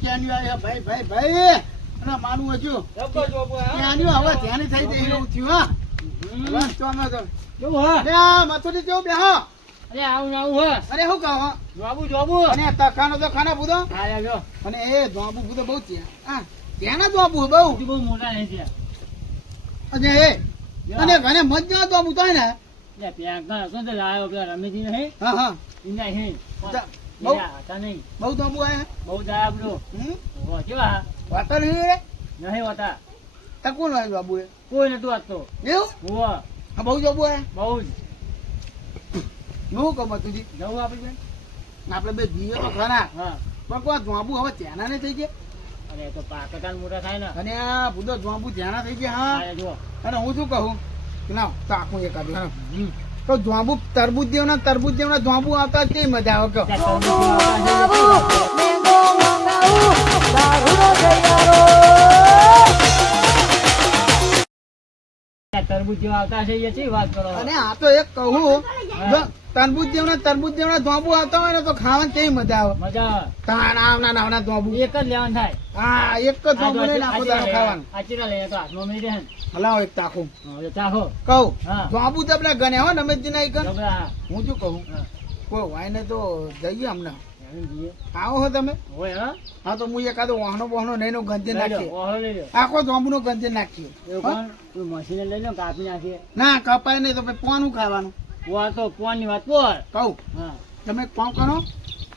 ક્યાંની આયા ભાઈ ભાઈ ભાઈ અને માનું હજુ ક્યાંની હવે ધ્યાન થઈ જાય એવું થયું હા બસ તો અમે તો કેવું હા અરે આ મથુરી કેવું બે હા અરે આવું આવું હા અરે શું કહો હા જોબુ અને તખાનો તો ખાના પૂછો હા જો અને એ જોબુ પૂછો બહુ ત્યાં હા ત્યાંના જોબુ બહુ મોટા નહીં છે અને એ અને ઘરે મજા જોબુ થાય ને એટલે પ્યાંકા હસો તો લાયો પેલા રમેશજી નહીં હા હા ઇના હે બહુ હતા નહીં બહુ જોબુ આયા બહુ દાયા બ્રો કેવા વાતા નહીં નહીં હોતા તા કોણ આવ્યું બાબુ એ કોઈ નતું વાંચતો એવું હોવા હા બહુ જોબુ આયા બહુ જ શું કહો મતુજી જવું આપી બેન આપણે બે જીવે તો ખરા હા પણ કોઈ જોબુ હવે ત્યાંના નહીં થઈ ગયા અરે તો પાકતાન મોટા થાય ને અને આ બધો જોબુ ત્યાંના થઈ ગયા હા હા જો અને હું શું કહું કે ના તાકું એકાદું હા તો જોબુ તરબૂચ જેવના જોબુ આવતા કેવી મજા આવે કહો તરબૂચ જેવા આવતા છે એ વાત કરો અને આ તો એક કહું જો તરબૂચ જેવના જોબુ આવતા હોય ને તો ખાવાની કેવી મજા આવે મજા તાના નાના જોબુ એક જ લેવાનું થાય હા એક જ જોબુ લઈને આખો દાડો ખાવાનું આચીરા લઈએ તો હાથમાં મળી રહે ને હલાવો એક તાકું ચાખો કહું હા જોબુ તો આપણે ગણે હો નમેશજી ના ઈકન હા હું શું કહું હા કોઈ હોય ને તો જઈએ હમણાં જઈએ આવો હો તમે હોય હા હા તો હું એકાદો વાહનો નઈ નો ગંજે નાખીએ ઓહો લઈ લો આખો જોંબુ નો ગંજે નાખીએ એવું કોણ તું મશીને લઈ લો કાપી નાખીએ ના કપાય નહીં તો પછી પોનું ખાવાનું પોર તો પોર ની વાત પોર કહું હા તમે કોણ કરો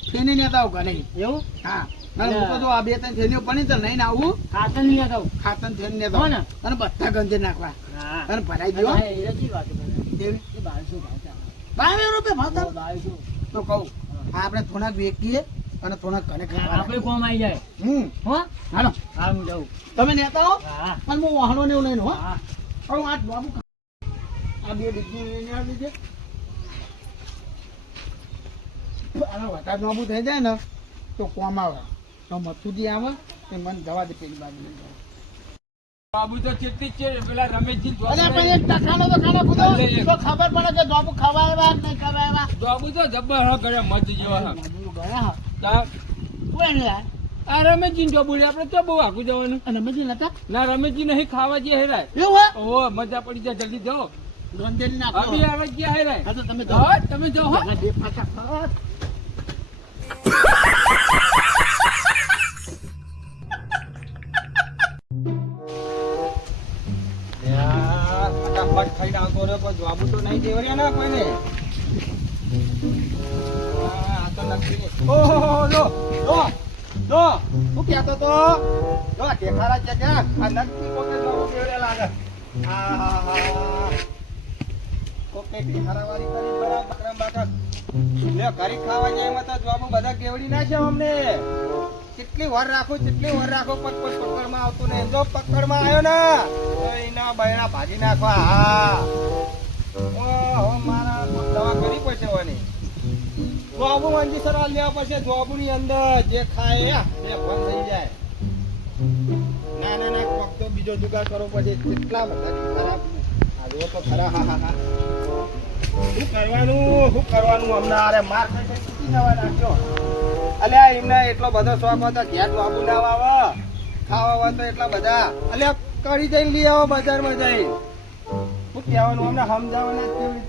થેની ને આવો ઘરે એવું હા અને હું તો જો આ બે ત્રણ થેલીઓ પડી તો નહીં આવું ખાતર નહીં લેતા ખાતર થેલી ને હો ને? અને બધા ગંજે નાખવા હા અને ભરાઈ દો હા, એ નથી વાત કેવી એ 1200 ભાવ છે 22 રૂપિયા ભાવ 1200 તો કહું આપણે થોડાક વેચીએ અને થોડાક ઘરે ખાવા આપણે કોમ આવી જાય હો હાલો હા હું જાઉં તમે નેતા હો હા પણ હું વાહનો ને એવું લઈને હો હા હવે આ બાબુ આ બે ડિગ્રી લઈને આવી દીધે આનો વધારે બાબુ થઈ જાય ને તો કોમ આવે તો મથુજી આવે એ મને દવા દે પેલી બાજુ લઈ જાય બાબુ તો ચેતી જ છે પેલા રમેશજી અરે પણ એક ટકાનો તો ખાને પૂછો તો ખબર પડે કે બાબુ ખાવા આવ્યા કે નહીં ખાવા આવ્યા બાબુ તો જબ્બર હા કરે મત જેવા હા બાબુ ગયા હા તા કોઈ યાર આ રમેશજી ને બાબુ આપણે તો બહુ આગું જવાનું અને મજી નતા ના રમેશજી નહીં ખાવા જે હેરાય એવું હે ઓ મજા પડી જાય જલ્દી જાઓ ગંજેલી નાખો અભી આવે ગયા હેરાય હા તો તમે હા તમે જાઓ હો બે પાછા ફરત યાર ફટાફટ ખાઈને આવતો રહ્યો પણ બાબુ તો નહીં દેવડ્યા ના કોઈને આ તો નક્કી ઓહો લો હું કહેતો તો જો ટેકારા છે કે આ નક્કી કોકે બાબુ દેવડ્યા લાગે કોકે ટેકારા વાળી કરી બરાબર બકરમ બકર લે ઘરી ખાવા જાય એમાં તો બાબુ બધા કેવડી નાખ્યા અમને કેટલી વાર રાખો પકડમાં આવતું નહીં જો પકડમાં આવ્યો ને તો એના બૈરા ભાજી નાખવા હા ઓહો મારા દવા કરી પડશે ઓની જોબુ મંજી સરા લેવા પડશે જોબુ ની અંદર જે ખાય એ ફોન થઈ જાય ના કોક તો બીજો જુગાર કરવો પડશે કેટલા બધા ખરાબ આ જો તો ખરા હા શું કરવાનું હમણાં અરે માર ખાઈ તૂટી જવા નાખ્યો અલ્યા એમને એટલો બધો શોખ હતો ઘેર બાબુ ના આવે ખાવા હોય તો એટલા બધા અલ્યા કરી જઈને લઈ આવો બજારમાં જઈ શું કહેવાનું અમને સમજાવવાના જ કેવી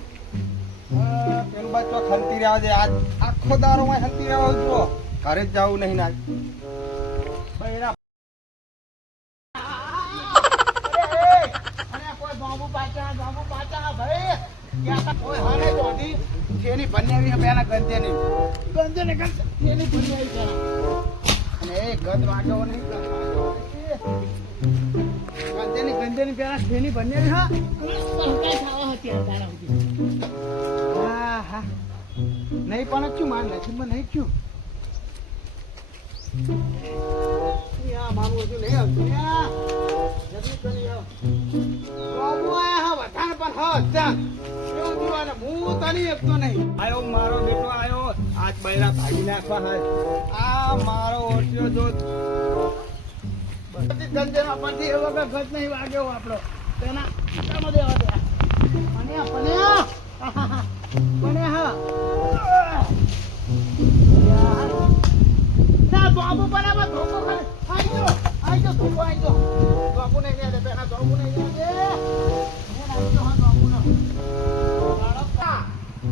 પેલું બચ્ચો ખંતી રહ્યા છે આજ આખો દારો માં ખંતી રહ્યા છો ઘરે જ જવું નહીં ના બાબુ પાછા ભાઈ કોઈ હાને જોડી જેની બન્યાવી પેલા ગંજે ને એની બન્યાવી પેલા અને એ ગંદ વાંચો નહીં ગંજે ની પેલા જેની બન્યાવી હા સંકાય ખાવા હતી તારા સુધી હા હા નહીં પણ શું માર નસીબમાં નહીં શું મારું હજુ નહીં આવતું જલ્દી કરી આવો બાબુ આયા હા વધારે પણ હા ત્યાં એવું થયું અને હું તની એકતો નહીં આયો મારો બેટો આયો આજ બૈરા ભાગી નાખવા હાલ આ મારો ઓછો જો બધી ગંજેમાં પછી એ વગર ગજ નહીં વાગ્યો આપણો તેના કામ દેવા દે પણ હા બાબુ બરાબર ધોકો ખાલી આઈ જો ધોકો આઈ જો બાબુ ને દે પેલા બાબુ ને દે હું આઈ જો હા બાબુ નો બાળકા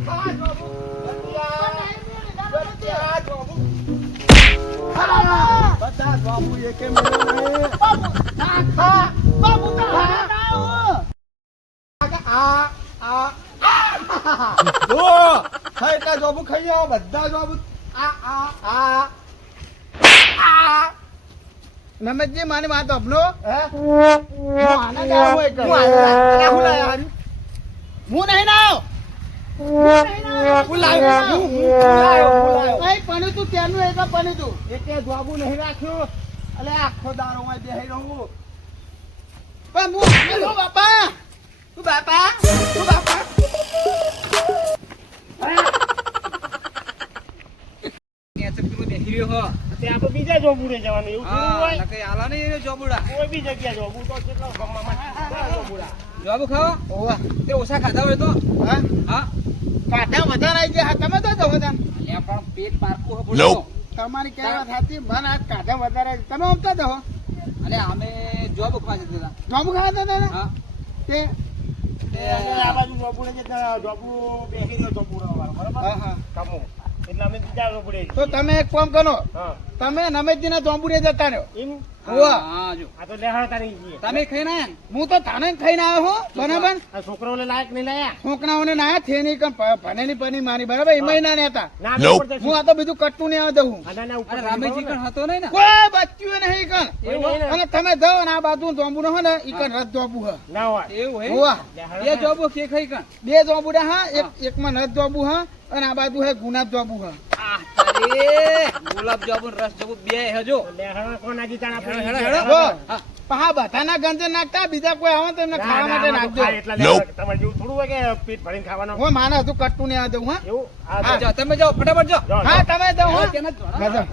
હા બાબુ બચ્ચા બાબુ હા બધા બાબુ એકે મેળે બાબુ ના ખા બાબુ તા આ જો ખાઈ કા બાબુ ખાઈ આવો બધા બાબુ આ નમતજી મારી વાત અપનો હે હું આના ગાવ હોય કે હું લાયા હારી હું નહીં ના બોલાયો નહીં પણ તું તેનું એક પણ તું એકે જવાબુ નહીં રાખ્યો અલે આખો દારો માં બેહી રહું પણ હું બાપા તું બાપા બીજા જોબુડે જવાનું એવું થોડું હોય કઈ આલા નહીં જોબુડા કોઈ બી જગ્યા જોબુ તો કેટલો ગમમાં જોબુડા જોબુ ખાઓ ઓવા તે ઓછા ખાધા હોય તો હા હા કાઢા વધારે આવી ગયા તમે તો જો બધા અલ્યા પણ પેટ પારકું હો બોલો તમારી કહેવત હતી મન આ કાઢા વધારે તમે આમતા તો અલ્યા અમે જોબ ખવા જતા હતા જોબ ખાતા હતા ને હા તે આ બાજુ જોબુડે જે જોબુ બેસી રહ્યો જોબુડો વાળો બરાબર હા હા કામો એટલે અમે બીજા જોબુડે તો તમે એક કામ કરો હા તમે નમેશજીના જોંબુડે જતા રહ્યો એમ ઓવા હા જો આ તો લેહાડતા નહીં જઈએ તમે ખાઈને આયા ને હું તો થાને જ ખાઈને આવ્યો હું બરાબર આ છોકરાઓને લાયક નહીં લાયા છોકરાઓને ના છે નહીં કણ ભણેની પની મારી બરાબર એ મહિના ને હતા ના ના ઉપર હું આ તો બીજું કટતું નહીં આવતો હું ના ના ઉપર અરે રામેજી કણ હતો નહીં ને કોઈ બચ્યું નહીં કણ એવું અને તમે જાઓ ને આ બાજુ જોંબુ હો ને ઈ કણ રથ જોંબુ હે ના હોય એવું હે ઓવા બે જોબો કે ખાઈ કણ બે જોંબુડા હા એકમાં રથ જોંબુ હા અને આ બાજુ હે ગુલાબ જોંબુ હા ગુલાબ જાંબુ રસ જાંબુ બે હજો લેહાડા કોના જીતાના હેડો, આપણે હેડો. જો પહા બધાના ગંજે નાખતા બીજા કોઈ આવે તો એમને ખાવા માટે નાખજો તમારે જેવું થોડું હોય કે પેટ ભરીને ખાવાનું હું માને હતું કટતું નહીં આવતું હા એવું હા. જાઓ, તમે જાઓ ફટાફટ જાઓ જાઓ, હા તમે જાઓ હા ત્યાં જ જાઓ.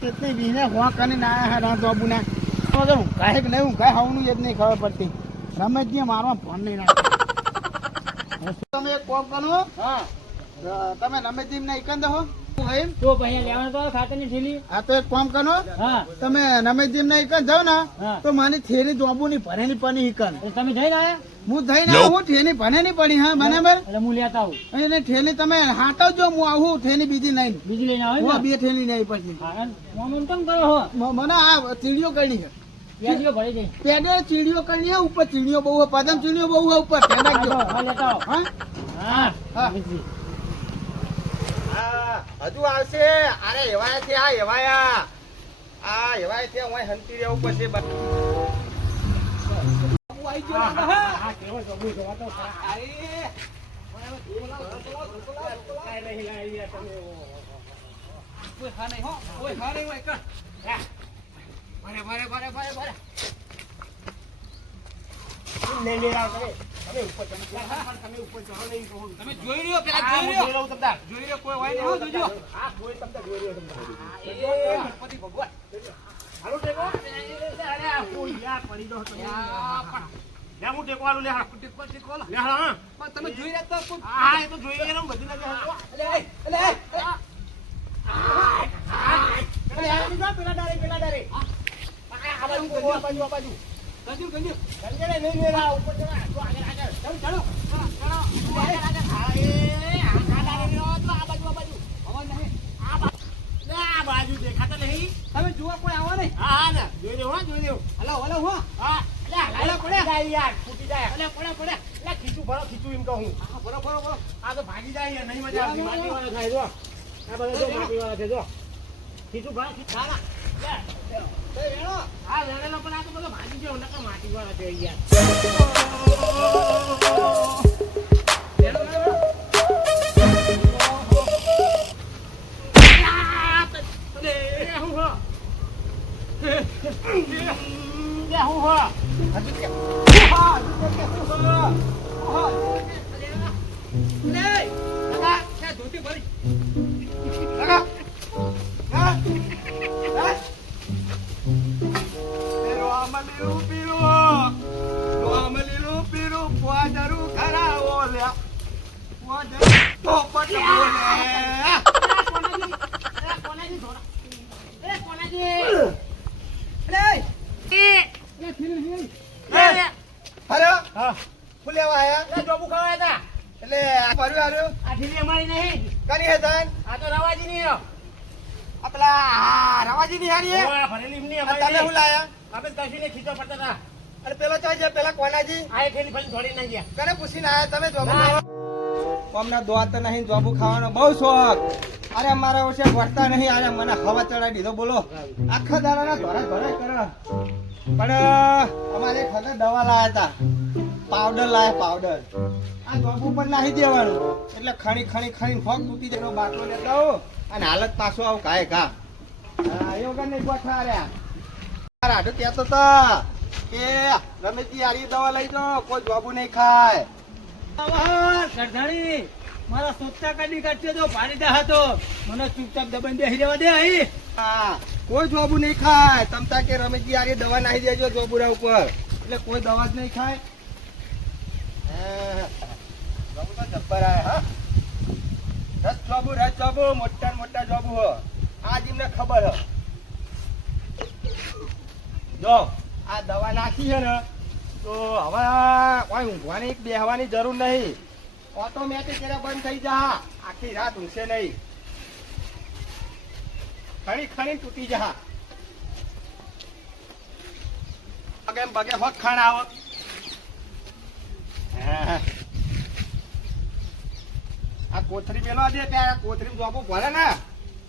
કેટલી બીને હોવા કરીને આયા હે રાત બાબુના ઊંઘાય કે નહીં ઊંઘાય હવનું જ નહીં ખબર પડતી રમેશજી મારવા ફોન નહીં નાખતા તમે એક કોમ કરો હા તમે રમેશજી ને એકંદ હો એમ તો પછી લેવાનો તો ખાતરની થેલી હા તો એક કોમ કરો હા તમે રમેશજી ને એકંદ જાઓ ને હા. તો મારી થેલી જોબુ ની ભરેલી પની ઈકન તો તમે જઈને આયા હું થઈને આવું ઠેલી ભરેલી પડી હા બરાબર એટલે હું લેતા આવું એને ઠેલી તમે હાટવજો હું આવું ઠેલી બીજી નહીં બીજી લઈને આવે હું બે ઠેલી નહીં પછી મોમ કેમ કરો હો મને આ ચીડીઓ કરણી છે યાદીઓ ભરી દઈ પેડે ચીડીઓ કરણી છે ઉપર ચીડીઓ બહુ છે પદમ ચીડીઓ બહુ છે ઉપર ધ્યાન રાખજો હા લેતા આવો હા હા હા. બીજી. હા હજુ આવશે અરે એવાય છે આ એવાયા આ એવાય છે હું હંતી રહેવું પછી હા કેવો જોબુ જોવા તો કાઈ નહીં લાવી તમે કોઈ હા નહીં હો કોઈ હા નહીં હોય કણ ભરે ભરે ભરે લઈ લે આવ તમે ઉપર તમે ઉપર જાઓ નહીં કહું તમે જોઈ રહ્યો પેલા આ જોઈ જોઈ રહ્યો રહ્યો તમતા જોઈ રહ્યો કોઈ હોય નહીં હો જોજો આ કોઈ તમતા જોઈ રહ્યો તમતા એ ગણપતિ ભગવાન હાલો ટેકો અરે આ કોઈ યા પડી દો તમે લે હું ટેકો આલું લે હા ટીકો લો લે હા પણ તમે જોઈ રહ્યા તો કોઈ હા એ તો જોઈ રહ્યો ને બધી લાગે પેલા ડારે આ બાજુ કોઈ આ બાજુ ગંજુ ગંજુ ગંજે નહીં મેરા ઉપર જરા જો આગળ ચાલો હા એ આ ડારે નો આ બાજુ અવાજ નહીં લે આ બાજુ દેખાતા નહીં તમે જોવા કોઈ આવો નહીં હા ના જોઈ રહ્યો જોઈ રહ્યો હલો હલો હો હા લે હાલા પડે જાય યાર ફૂટી જાય લે પડે લે ખીચું એમ કહું હા બરો બરો બરો આ તો ભાગી જાય યાર નહીં મજા આવતી માટી વાળા થાય જો આ બધા જો માટી વાળા છે જો ખીચું ભાગ ખાના લે વેણો આ વેણેલો પણ આ તો બધો ભાગી ગયો નકર માટી વાળા છે યાર ધોતી ભરી ભર્યું હાર્યું આ ઢીલી અમારી નહીં. કરી હે તાન આ તો રવાજીની હો. આ પેલા રવાજી ની હારી હે ઓવા, ભરેલી એમની આ અમારી તમે નહીં. હું લાયા આપણે તસીને ખીચો પડતા હતા. અને પેલો ચાઈ છે પેલા કોનાજી આ એક થેલી ફરી છોડી ના ગયા. કને પૂછીને આયા તમે જોબુ ખાવા અમને દોત નહીં જોબુ ખાવાનો બહુ શોખ અરે મારા ઓછે વળતા નહીં અરે મને હવા ચડાવી દીધો બોલો આખા દાડાના ધોરા ધોરા કરે પણ અમારે ખબર દવા લાયા હતા પાવડર લાયા પાવડર આ જોબુ પર નાખી દેવાનું એટલે ખણી ખણી ખણી ફોક તૂટી જાય બાટલો લેતા હો અને હાલત પાછો આવું કાય કા એ વગર નહીં ગોઠવા રહ્યા રાડો કહેતો હતા કે રમેશજી આરી દવા લઈ જાઓ કોઈ જોબુ નહીં ખાય સરદારી મારા સોચતા કાઢી કાઢશે તો ભારી દા હતો મને ચૂપચાપ દબાઈને બેસી રહેવા દે અહીં. હા કોઈ જોબુ નહીં ખાય તમતા કે રમેશજી આરી દવા નાખી દેજો જોબુરા ઉપર એટલે કોઈ દવા જ નહીં ખાય જોબુ તો જબ્બર આય હા રસ જોબુ મોટા ને મોટા જોબુ હો આ જીમને ખબર હ જો આ દવા નાખી છે ને તો હવે કોઈ ઊંઘવાની બેહવાની જરૂર નહીં ઓટોમેટિક એને બંધ થઈ જા આખી રાત ઊંઘશે નહીં ખણી ખણી તૂટી જા પગે પગે હોત ખાણ આવો આ કોથરી પેલો દે ત્યાં કોથરી જોબો ભરે ને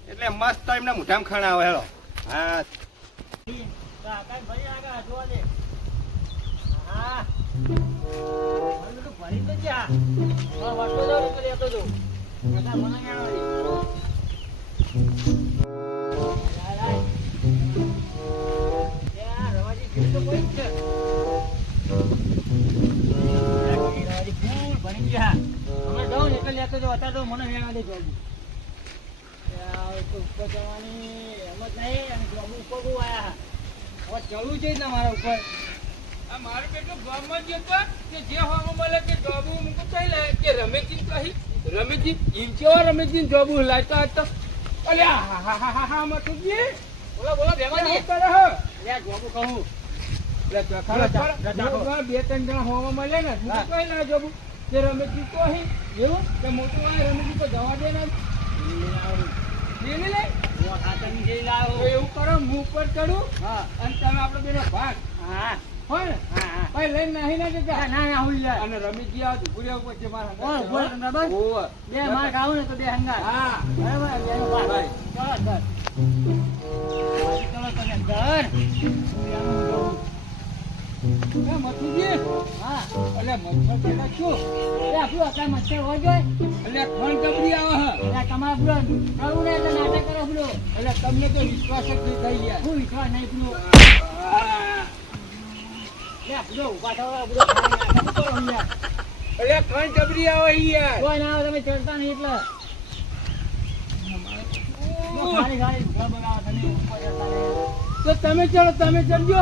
એટલે મસ્ત એમને મોઢામાં ખાણ આવે હેલો હા કાકા ભાઈ આગળ જોવા દે. હા મારું બધું ભરી તો જા. હા વાટલો જાવ એટલે લેતો જાઉં. કાકા મને ક્યાં આવી? લાય. ત્યાં રવાજી કીધું તો કોઈ જ છે. રવાજી ફૂલ ભરી ગયા. અમે જાઉં ને એટલે લેતો જાઉં. અત્યારે તો મને વેણવા દે જોબુ. ત્યાં તો ઉપર જવાની એમ જ નહીં અને જોબુ ઉપર બહુ આયા. હવે ચડવું છે ને મારા ઉપર. આ મારું બેટું ગામમાં જ હતો કે જે હોમો મળે કે જોબુ મૂકો કઈ લે કે રમેશજી કહી રમેશજી ઈમ કેવા રમેશજી જોબુ લાવતા હતા અલે હા મતુજી બોલો બેમાજી કરે હો લે જોબુ કહું બે ત્રણ જણા હોમો મળે ને હું કઈ લે જોબુ કે રમેશજી તો હી એવું કે મોટું આ રમેશજી તો જવા દે ને લે ખાતાની જઈ લાવો. એવું કરો હું ઉપર ચડું હા અને તમે આપણે બેનો ભાગ હા હોય ને હા ભાઈ લઈને નાહી ના જતા ના હું યાર અને રમેશજી આ ભૂર્યા ઉપર છે મારા બોલ બરાબર ઓવર બે માર ખાવું ને તો બે હંગાર હા બરાબર બેનો ભાઈ ચલો ઘર ચલો તમે ઘર મથુજી હા એટલે મચ્છર પેલા શું એ આપણું અત્યારે મચ્છર હોય ગયો એટલે ખણ કબડી આવે હે એટલે તમારે પેલો કરવું ને એટલે નાટક કરો પેલો એટલે તમને તો વિશ્વાસ જ નહીં થઈ ગયા હું વિશ્વાસ નહીં પેલો પેલો ઉભા થાવ પેલો નાટક કરો યાર એટલે ખણ કબડી આવે યાર કોઈ ના આવે તમે ચડતા નહીં એટલે ખાલી ખાલી ઘર બગાવો તમે ઉપર જતા રહે તો તમે ચડો તમે ચડજો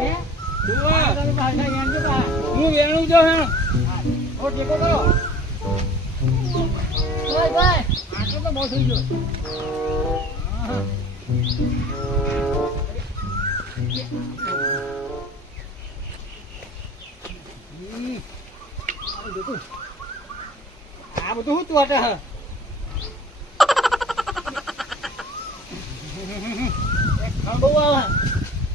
હે વાહ. તમે પાછા જાણજો પા હું વેણું જો હે ઓ ટેકો કરો ઓય ભાઈ આટલો તો બહુ થઈ ગયો હા આ બધું શું તું હટે હ ખાંબો આવે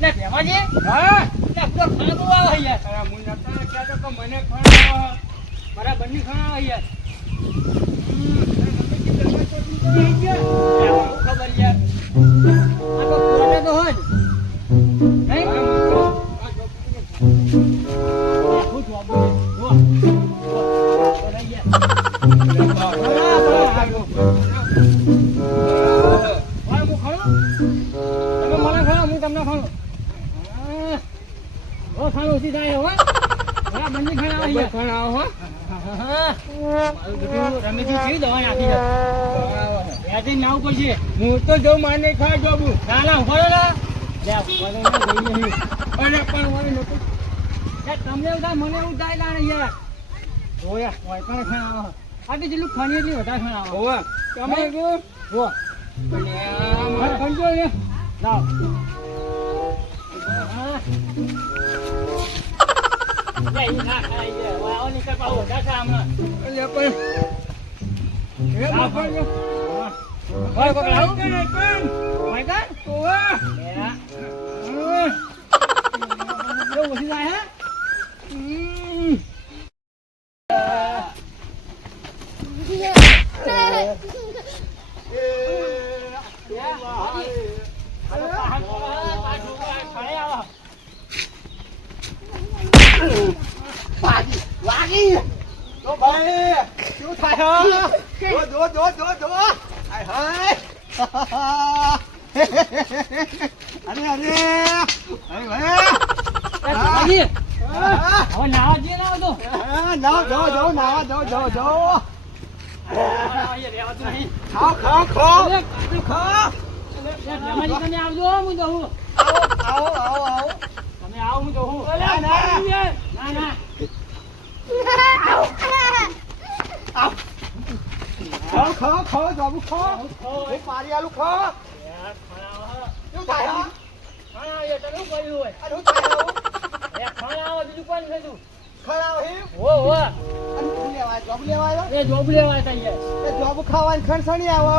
લે ભેમાજી હા લે પૂરો ખાંબો આવે યાર અરે હું નતા કહેતો કે મને ખણ આવે મારા બંને ખણ આવે યાર ખબર યાર આ તો પોતે તો હોય નહીં હું જોબ ઓછી થાય હો બંને ખાના આવી ખણ આવે હો રમેશજી કેવી દવા નાખી છે નાવું પડશે હું તો જઉં માને ખા જોબુ ના ના ઉભા રહો લે ઉભા રહો જઈ નહીં અરે પણ મને લોકો તમને એવું થાય મને એવું થાય ના યાર જોયા કોઈ પણ ખાના આવે આટલી જેટલું ખાની એટલી વધારે ખાના આવે હોવા તમે જો જો અને આ માર ખંજો ને લાવ લે ઈ ના ખાઈ જાય વાવ નીકળ પાવ વધારે ખા હમણાં એટલે પણ ઓય કોક લાવ કે નહીં પણ ઓય કા ઓય જો ઓછી જાય હે વાગી તો ભાઈ શું થાય જો હાય હાય અરે હવે નાવા જઈએ ના તો ખાઓ ફેમિલી તમે આવજો હું જઉં આવો તમે આવો હું જઉં ના ના ખાઓ બાબુ ખાઓ મારી આલુ ખાઓ શું થાય ખરાબ હે જોબ લેવાય જોબ ખાવાની ખણસણી આવો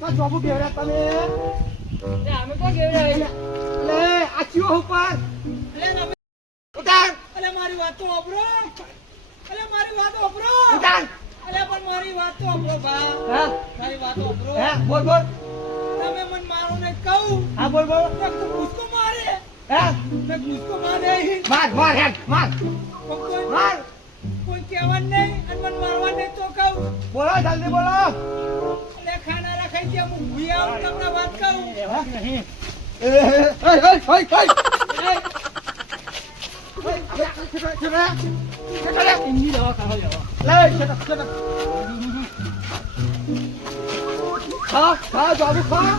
હે જોબ કેવડા તમે લે આ ચિયો ઉપર ઉતાર મારી વાત તો ઓબરો ઉતાર પણ મારી વાત તો ઓબરો બા હા મારી વાત ઓબરો હે બોલ તમે મને મારો ને કહું હા બોલ તો મુસ્કો મારે હે મેં મુસ્કો મારે માર કોઈ કહેવાનું નહીં અને મને મારવા નહીં તો કહું બોલો જલ્દી બોલો એટલે ખાના રખાઈ ગયા હું ભૂઈ આવું તમને વાત કહું એમની દવા ખાવા જવા ખા બાબુ ખા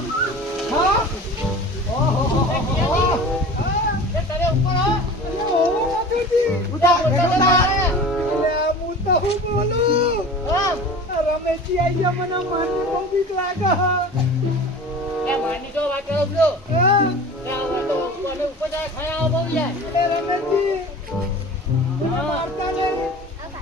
રમેશજી આઈ ગયા મને મારને બહુ બીક લાગે મારની તો વાત કરો બ્રો ઉપર ખાયા બહુ જાય રમેશજી મારતા નહીં તો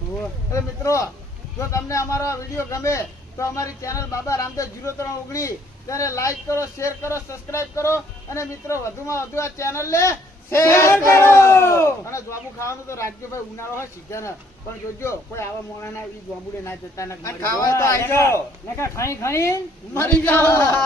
હું મિત્રો જો તમને અમારો વિડીયો ગમે તો અમારી ચેનલ બાબા રામદેવ 0319 તેને લાઈક કરો, શેર કરો, સબસ્ક્રાઇબ કરો અને મિત્રો વધુમાં વધુ આ ચેનલ ને શેર કરો. અને જોબુ ખાવાનું તો રાખજો ભાઈ, ઉનાળો હોય સીઝન પણ જોજો કોઈ આવા મોણા ના જોબુડે ના જતા ના ખાવા તો આવી જાઓ ખાઈ ખાઈ મરી જાઓ.